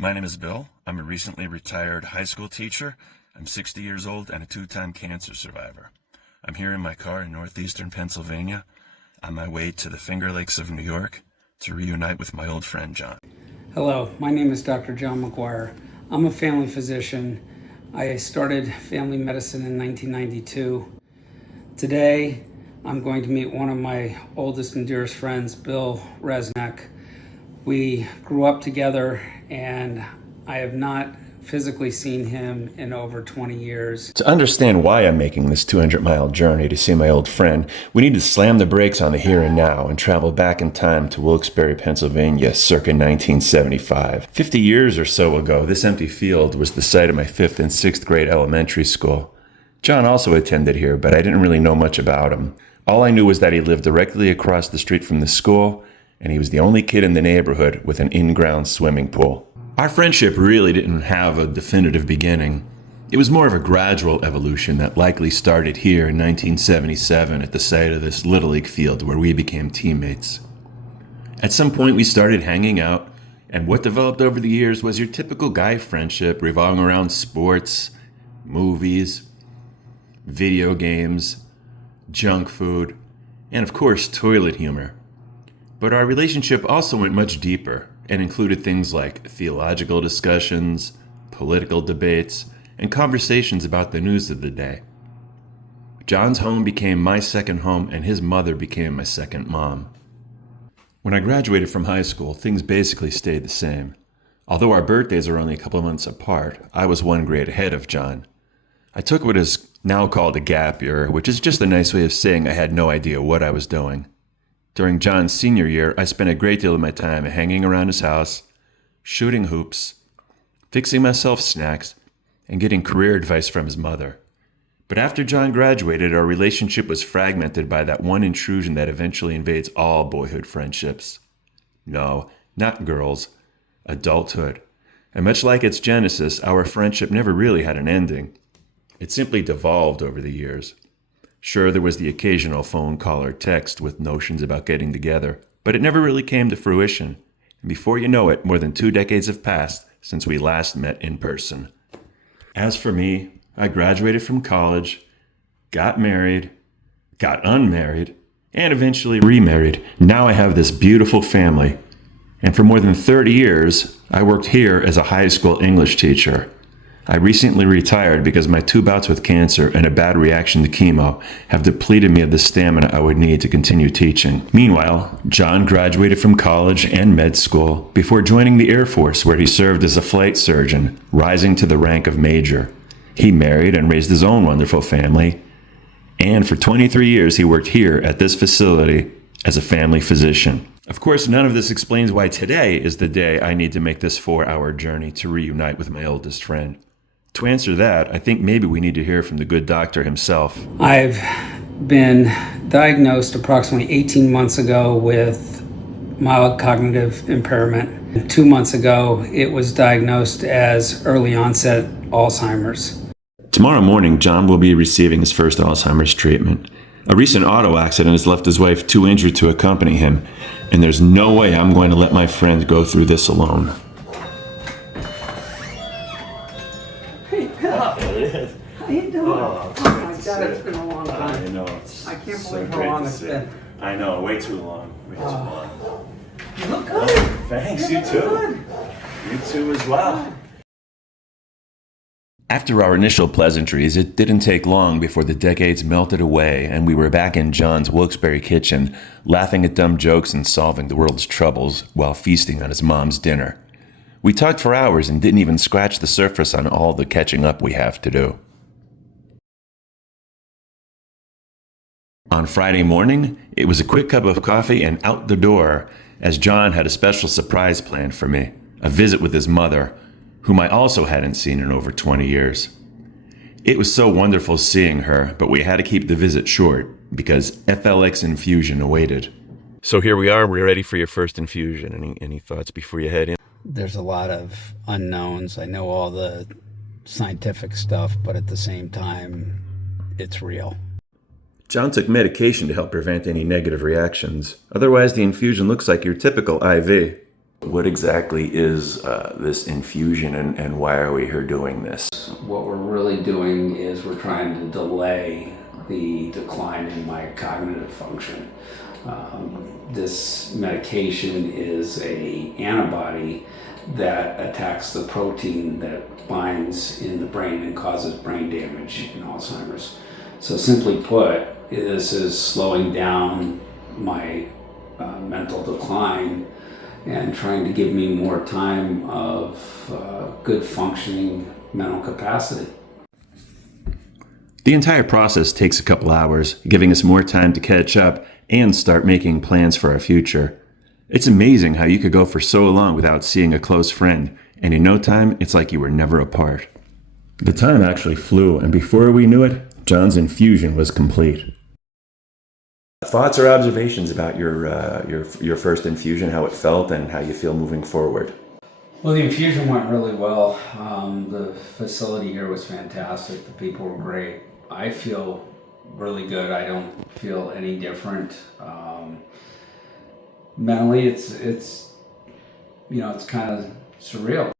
My name is Bill. I'm a recently retired high school teacher. I'm 60 years old and a two-time cancer survivor. I'm here in my car in northeastern Pennsylvania on my way to the Finger Lakes of New York to reunite with my old friend John. Hello, my name is Dr. John McGuire. I'm a family physician. I started family medicine in 1992. Today, I'm going to meet one of my oldest and dearest friends, Bill Resnick. We grew up together, and I have not physically seen him in over 20 years. To understand why I'm making this 200-mile journey to see my old friend, we need to slam the brakes on the here and now and travel back in time to Wilkes-Barre, Pennsylvania, circa 1975. 50 years or so ago, this empty field was the site of my 5th and 6th grade elementary school. John also attended here, but I didn't really know much about him. All I knew was that he lived directly across the street from the school, and he was the only kid in the neighborhood with an in-ground swimming pool. Our friendship really didn't have a definitive beginning. It was more of a gradual evolution that likely started here in 1977 at the site of this Little League field where we became teammates. At some point we started hanging out, and what developed over the years was your typical guy friendship revolving around sports, movies, video games, junk food, and of course toilet humor. But our relationship also went much deeper and included things like theological discussions, political debates, and conversations about the news of the day. John's home became my second home, and his mother became my second mom. When I graduated from high school, things basically stayed the same. Although our birthdays are only a couple of months apart, I was 1 grade ahead of John. I took what is now called a gap year, which is just a nice way of saying I had no idea what I was doing. During John's senior year, I spent a great deal of my time hanging around his house, shooting hoops, fixing myself snacks, and getting career advice from his mother. But after John graduated, our relationship was fragmented by that one intrusion that eventually invades all boyhood friendships. No, not girls, adulthood. And much like its genesis, our friendship never really had an ending. It simply devolved over the years. Sure, there was the occasional phone call or text with notions about getting together, but it never really came to fruition. And before you know it, more than 2 decades have passed since we last met in person. As for me, I graduated from college, got married, got unmarried, and eventually remarried. Now I have this beautiful family. And for more than 30 years, I worked here as a high school English teacher. I recently retired because my 2 bouts with cancer and a bad reaction to chemo have depleted me of the stamina I would need to continue teaching. Meanwhile, John graduated from college and med school before joining the Air Force, where he served as a flight surgeon, rising to the rank of major. He married and raised his own wonderful family, and for 23 years he worked here at this facility as a family physician. Of course, none of this explains why today is the day I need to make this 4-hour journey to reunite with my oldest friend. To answer that, I think maybe we need to hear from the good doctor himself. I've been diagnosed approximately 18 months ago with mild cognitive impairment. 2 months ago, it was diagnosed as early onset Alzheimer's. Tomorrow morning, John will be receiving his first Alzheimer's treatment. A recent auto accident has left his wife too injured to accompany him, and there's no way I'm going to let my friend go through this alone. How you doing? Oh my God, it's been a long time. I know. I can't believe how long it's been. I know, way too long. Way too long. You look good. Thanks, You you look too. good. You too as well. After our initial pleasantries, it didn't take long before the decades melted away and we were back in John's Wilkes-Barre kitchen, laughing at dumb jokes and solving the world's troubles while feasting on his mom's dinner. We talked for hours and didn't even scratch the surface on all the catching up we have to do. On Friday morning, it was a quick cup of coffee and out the door, as John had a special surprise planned for me, a visit with his mother, whom I also hadn't seen in over 20 years. It was so wonderful seeing her, but we had to keep the visit short because FLX infusion awaited. So here we are, we're ready for your first infusion. Any thoughts before you head in? There's a lot of unknowns. I know all the scientific stuff, but at the same time, it's real. John took medication to help prevent any negative reactions. Otherwise, the infusion looks like your typical IV. What exactly is this infusion, and why are we here doing this? What we're really doing is we're trying to delay the decline in my cognitive function. This medication is a antibody that attacks the protein that binds in the brain and causes brain damage in Alzheimer's. So simply put, this is slowing down my mental decline and trying to give me more time of good functioning mental capacity. The entire process takes a couple hours, giving us more time to catch up and start making plans for our future. It's amazing how you could go for so long without seeing a close friend, and in no time, it's like you were never apart. The time actually flew, and before we knew it, John's infusion was complete. Thoughts or observations about your first infusion, how it felt, and how you feel moving forward? Well, the infusion went really well. The facility here was fantastic. The people were great. I feel really good. I don't feel any different. Mentally, it's kind of surreal.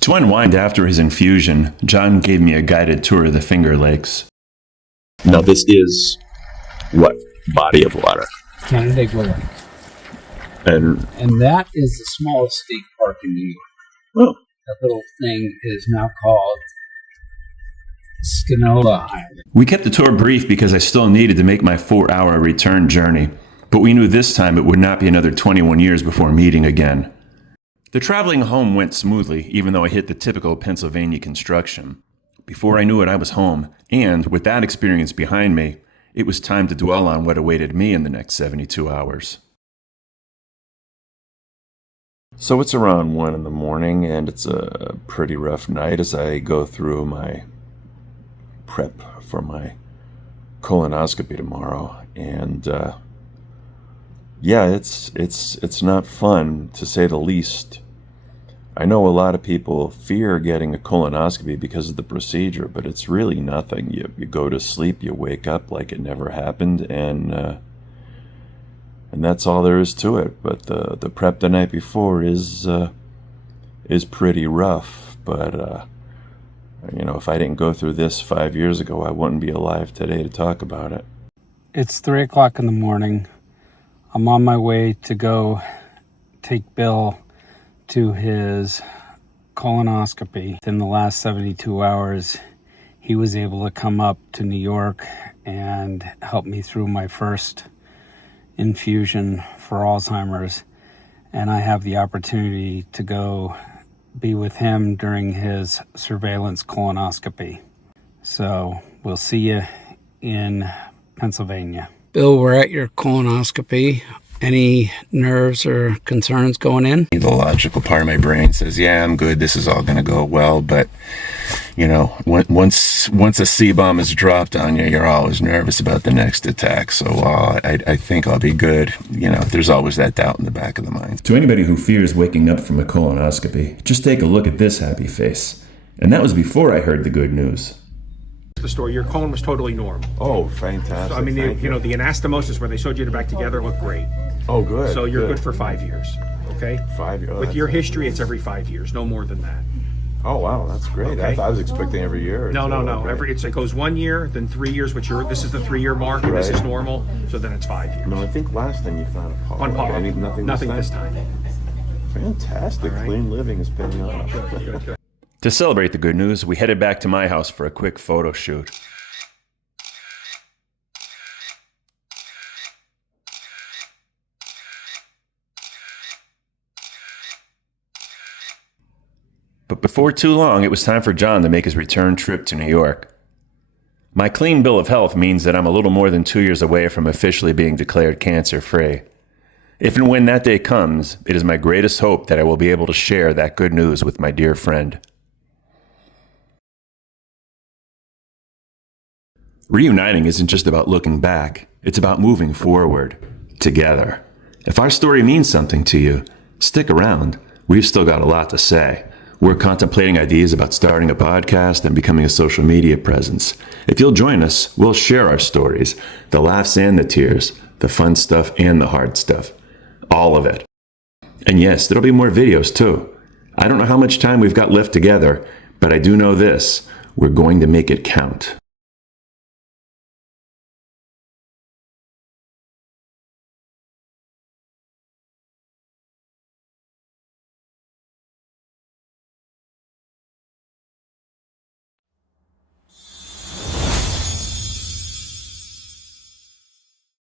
To unwind after his infusion, John gave me a guided tour of the Finger Lakes. Now this is what body of water? Canandaigua Lake. And that is the smallest state park in New York. oh, That little thing is now called Skinola Island. we kept the tour brief because I still needed to make my 4-hour return journey, but we knew this time it would not be another 21 years before meeting again. The traveling home went smoothly, even though I hit the typical Pennsylvania construction. Before I knew it, I was home, and with that experience behind me, it was time to dwell on what awaited me in the next 72 hours. So it's around 1 in the morning, and it's a pretty rough night as I go through my prep for my colonoscopy tomorrow. And yeah, it's not fun, to say the least. I know a lot of people fear getting a colonoscopy because of the procedure, but it's really nothing. You go to sleep, you wake up like it never happened, and that's all there is to it. But the prep the night before is pretty rough. But if I didn't go through this 5 years ago, I wouldn't be alive today to talk about it. It's 3 o'clock in the morning. I'm on my way to go take Bill to his colonoscopy. In the last 72 hours, he was able to come up to New York and help me through my first infusion for Alzheimer's. And I have the opportunity to go be with him during his surveillance colonoscopy. So we'll see you in Pennsylvania. Bill, we're at your colonoscopy. Any nerves or concerns going in? The logical part of my brain says, yeah, I'm good. This is all going to go well. But, once a C-bomb is dropped on you, you're always nervous about the next attack. So I think I'll be good. There's always that doubt in the back of the mind. To anybody who fears waking up from a colonoscopy, just take a look at this happy face. And that was before I heard the good news. The story, your colon was totally normal. Oh, fantastic. So, I mean, the anastomosis where they sewed you back together looked great. Oh, good. So you're good for 5 years, okay? 5 years. With your history, it's every 5 years, no more than that. Oh, wow, that's great. Okay. I was expecting every year. No. It goes 1 year, then 3 years, this is the 3-year mark, and this is Right. normal, so then it's 5 years. No, I think last time you found a polyp. On par. Nothing this time. Fantastic. right. Clean living is paying off. Good. To celebrate the good news, we headed back to my house for a quick photo shoot. But before too long, it was time for John to make his return trip to New York. My clean bill of health means that I'm a little more than 2 years away from officially being declared cancer-free. If and when that day comes, it is my greatest hope that I will be able to share that good news with my dear friend. Reuniting isn't just about looking back, it's about moving forward, together. If our story means something to you, stick around. We've still got a lot to say. We're contemplating ideas about starting a podcast and becoming a social media presence. If you'll join us, we'll share our stories, the laughs and the tears, the fun stuff and the hard stuff. All of it. And yes, there'll be more videos too. I don't know how much time we've got left together, but I do know this: we're going to make it count.